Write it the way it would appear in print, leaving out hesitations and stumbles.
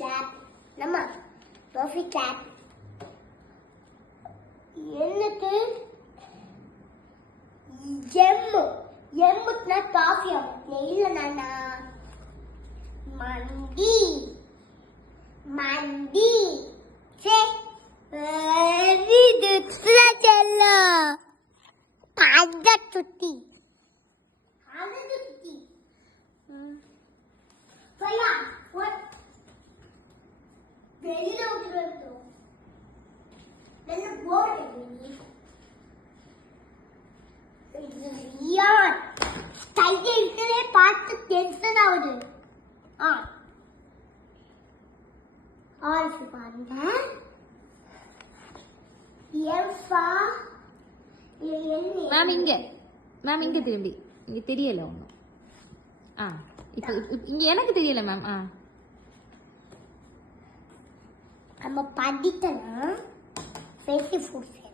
clap நம்ம coffee clap என்னது எம்முனா coffee இல்ல நானா மண்டி மண்டி சே இது செல்ல அத சுத்தி ஃபையா வாட் வெளியில விட்டுறோம் நல்ல போர்டு யார் டைட்டிலே பார்த்து டென்ஷன் ஆகுது ஆல்ஃபா பாருங்க எஃபா மேம் இங்க திரும்பி இங்க தெரியல ஒன்றும் இப்போ இங்க எனக்கு தெரியல மேம் நம்ம படித்தனா 24